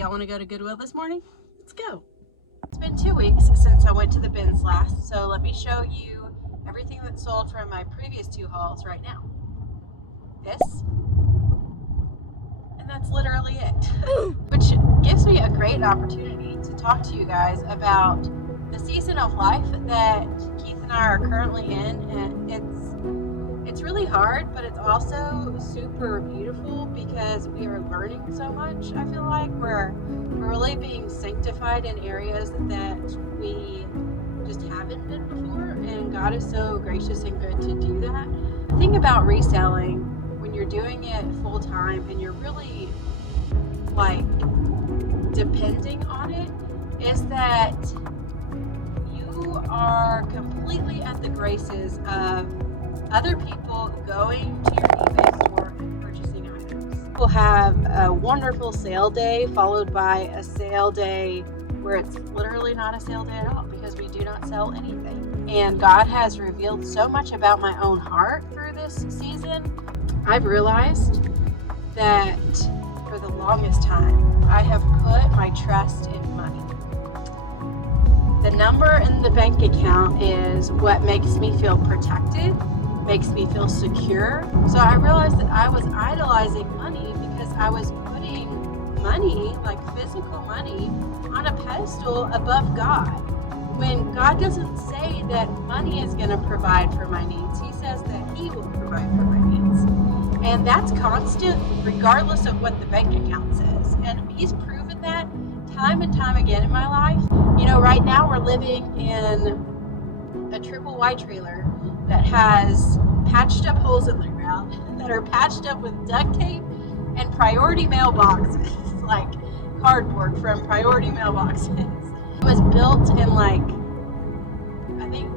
Y'all want to go to Goodwill this morning? Let's go. It's been 2 weeks since I went to the BINS last, so let me show you everything that's sold from my previous 2 hauls right now. This, and that's literally it. Which gives me a great opportunity to talk to you guys about the season of life that Keith and I are currently in, and it's really hard, but it's also super beautiful because we are learning so much. I feel like we're really being sanctified in areas that we just haven't been before, and God is so gracious and good to do that. The thing about reselling, when you're doing it full time and you're really like depending on it, is that you are completely at the graces of other people going to your eBay store and purchasing items. We'll have a wonderful sale day followed by a sale day where it's literally not a sale day at all because we do not sell anything. And God has revealed so much about my own heart through this season. I've realized that for the longest time, I have put my trust in money. The number in the bank account is what makes me feel protected, makes me feel secure. So I realized that I was idolizing money because I was putting money, like physical money, on a pedestal above God. When God doesn't say that money is going to provide for my needs, He says that He will provide for my needs. And that's constant regardless of what the bank account says. And He's proven that time and time again in my life. You know, right now we're living in a triple wide trailer that has patched up holes in the ground that are patched up with duct tape and priority mailboxes, like cardboard from priority mailboxes. It was built in like, I think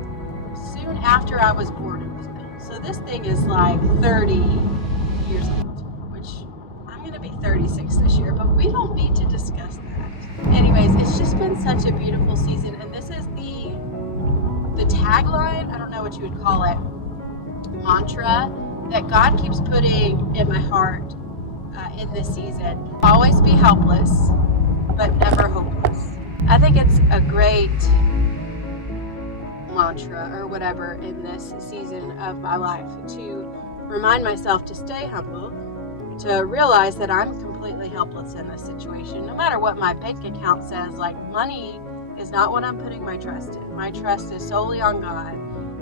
soon after I was born it was built. So this thing is like 30 years old, which I'm going to be 36 this year, but we don't need to discuss that. Anyways, it's just been such a beautiful season, and this is the tagline, I don't know what you would call it, mantra that God keeps putting in my heart in this season. Always be helpless, but never hopeless. I think it's a great mantra or whatever in this season of my life to remind myself to stay humble, to realize that I'm completely helpless in this situation. No matter what my bank account says, like money is not what I'm putting my trust in. My trust is solely on God.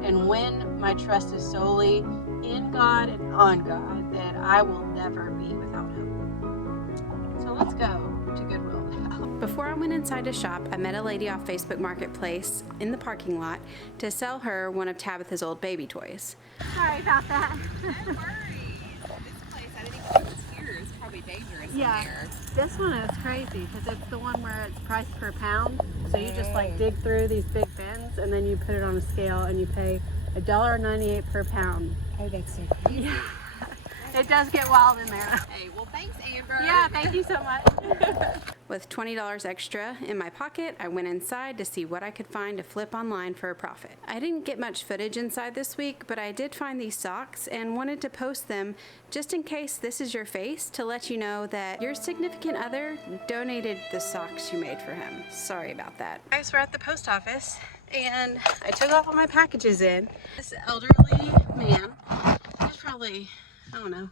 And when my trust is solely in God and on God, then I will never be without Him. So let's go to Goodwill now. Before I went inside to shop, I met a lady off Facebook Marketplace in the parking lot to sell her one of Tabitha's old baby toys. Sorry about that. No worries. This place, I didn't even know it was here. It's probably dangerous in there. This one is crazy because it's the one where it's priced per pound. So you just like dig through these big bins and then you put it on a scale and you pay $1.98 per pound. Oh, that's so crazy. Yeah. It does get wild in there. Hey, well, thanks, Amber. Yeah, thank you so much. With $20 extra in my pocket, I went inside to see what I could find to flip online for a profit. I didn't get much footage inside this week, but I did find these socks and wanted to post them just in case this is your face to let you know that your significant other donated the socks you made for him. Sorry about that. Guys, we're at the post office and I took off all my packages in. This elderly man, he's probably, I don't know,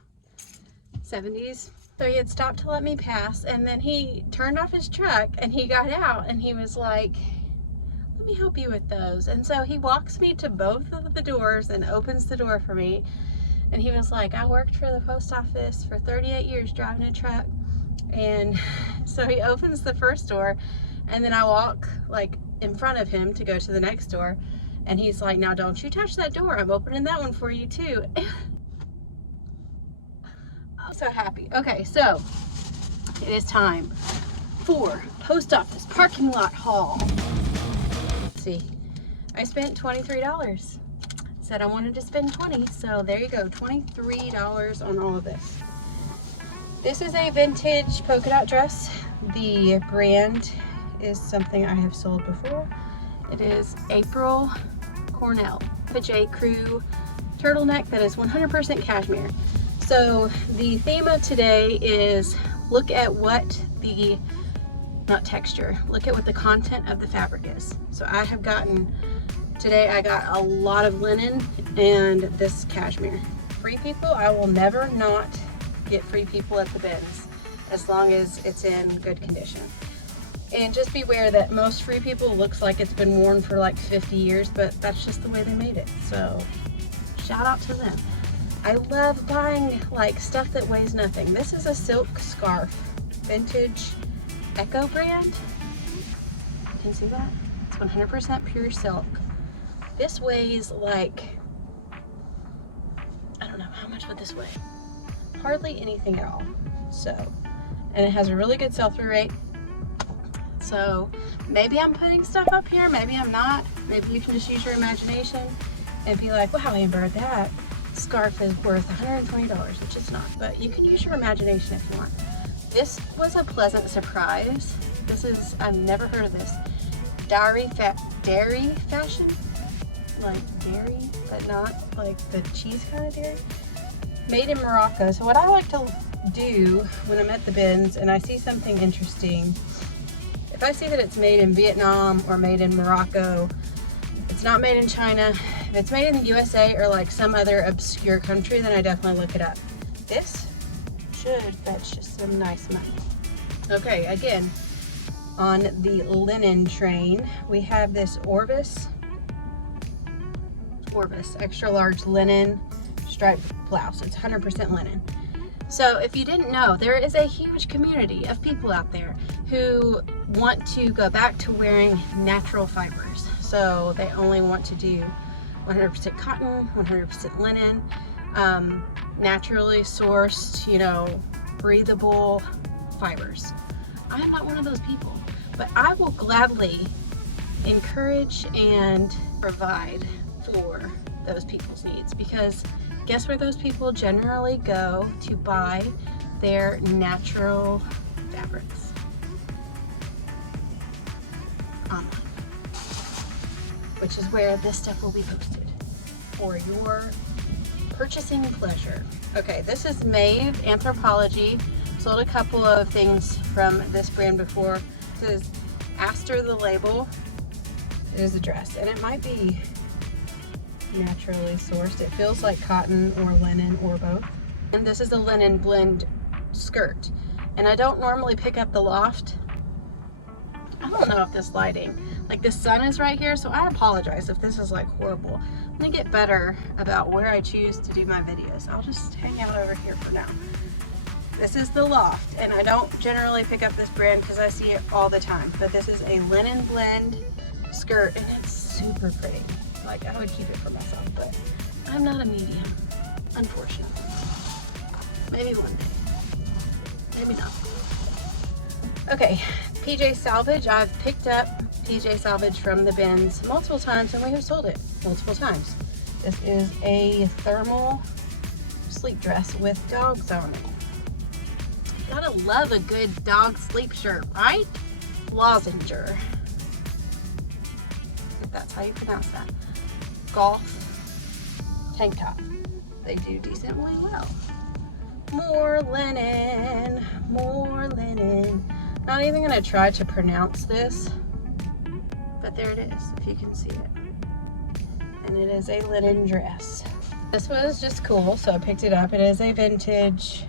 70s. So he had stopped to let me pass, and then he turned off his truck and he got out and he was like, let me help you with those. And so he walks me to both of the doors and opens the door for me. And he was like, I worked for the post office for 38 years driving a truck. And so he opens the first door and then I walk like in front of him to go to the next door. And he's like, now don't you touch that door. I'm opening that one for you too. I'm so happy. Okay, so it is time for post office parking lot haul. Let's see, I spent $23. Said I wanted to spend 20, so there you go, $23 on all of this. This is a vintage polka dot dress. The brand is something I have sold before. It is April Cornell, a J. Crew turtleneck that is 100% cashmere. So the theme of today is look at what the not texture. Look at what the content of the fabric is. So I have gotten, today I got a lot of linen and this cashmere. Free People, I will never not get Free People at the bins as long as it's in good condition. And just beware that most Free People looks like it's been worn for like 50 years, but that's just the way they made it. So shout out to them. I love buying like stuff that weighs nothing. This is a silk scarf, vintage Echo brand. You can see that? It's 100% pure silk. This weighs like, I don't know, how much would this weigh? Hardly anything at all. So, and it has a really good sell-through rate. So maybe I'm putting stuff up here, maybe I'm not. Maybe you can just use your imagination and be like, wow, Amber, that scarf is worth $120, which it's not. But you can use your imagination if you want. This was a pleasant surprise. This is, I've never heard of this. Dairy fashion? Like dairy, but not like the cheese kind of dairy. Made in Morocco. So what I like to do when I'm at the bins and I see something interesting, if I see that it's made in Vietnam or made in Morocco, it's not made in China, if it's made in the USA or like some other obscure country, then I definitely look it up. This should fetch just some nice money. Okay, again, on the linen train, we have this Orvis extra large linen striped blouse. It's 100% linen. So if you didn't know, there is a huge community of people out there who want to go back to wearing natural fibers. So they only want to do 100% cotton, 100% linen, naturally sourced, you know, breathable fibers. I am not one of those people, but I will gladly encourage and provide for those people's needs, because guess where those people generally go to buy their natural fabrics? Online, which is where this stuff will be posted for your purchasing pleasure. Okay, this is Maeve Anthropology. Sold a couple of things from this brand before. This is Aster, the label. It is a dress, and it might be naturally sourced. It feels like cotton or linen or both. And this is a linen blend skirt. And I don't normally pick up the loft. I don't know if this lighting, like the sun is right here, so I apologize if this is like horrible. I'm gonna get better about where I choose to do my videos. I'll just hang out over here for now. This is the Loft, and I don't generally pick up this brand because I see it all the time, but this is a linen blend skirt, and it's super pretty. Like, I would keep it for myself, but I'm not a medium, unfortunately. Maybe one day, maybe not. Okay, PJ Salvage. I've picked up PJ Salvage from the bins multiple times, and we have sold it multiple times. This is a thermal sleep dress with dogs on it. Gotta love a good dog sleep shirt, right? Lozenger, if that's how you pronounce that. Golf tank top. They do decently well. More linen, more linen. Not even gonna try to pronounce this, but there it is, if you can see it. And it is a linen dress. This was just cool, so I picked it up. It is a vintage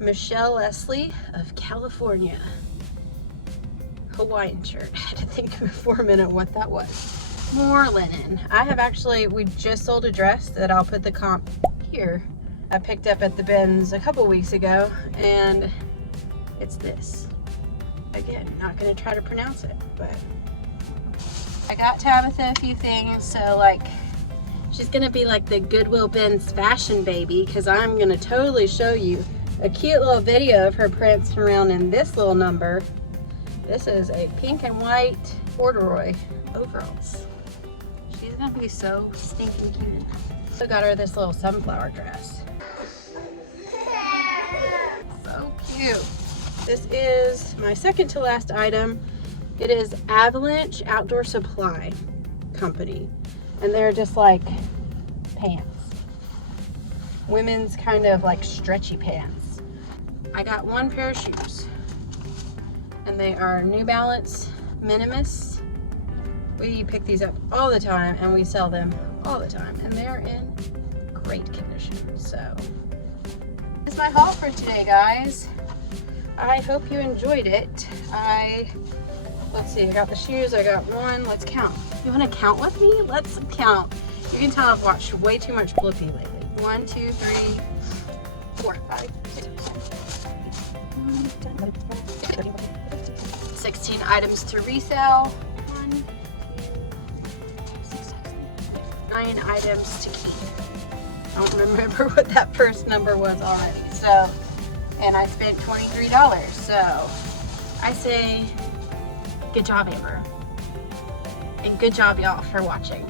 Michelle Leslie of California Hawaiian shirt. I had to think for a minute what that was. More linen. We just sold a dress that I'll put the comp here. I picked up at the bins a couple weeks ago, and it's this. Again, not gonna try to pronounce it, but I got Tabitha a few things, so like, she's gonna be like the Goodwill BINS fashion baby, because I'm gonna totally show you a cute little video of her prancing around in this little number. This is a pink and white corduroy overalls. She's gonna be so stinking cute. I got her this little sunflower dress. So cute. This is my second to last item. It is Avalanche Outdoor Supply Company, and they're just like pants. Women's kind of like stretchy pants. I got one pair of shoes. and they are New Balance Minimus. We pick these up all the time and we sell them all the time, and they're in great condition. So this is my haul for today, guys. I hope you enjoyed it. Let's see, I got the shoes, I got one. Let's count. You want to count with me? Let's count. You can tell I've watched way too much Blippi lately. 1, 2, 3, 4, 5, 6, 16 items to resell. 1, 2, 6, 9 items to keep. I don't remember what that first number was already. So, and I spent $23. So I say good job, Amber. And good job, y'all, for watching.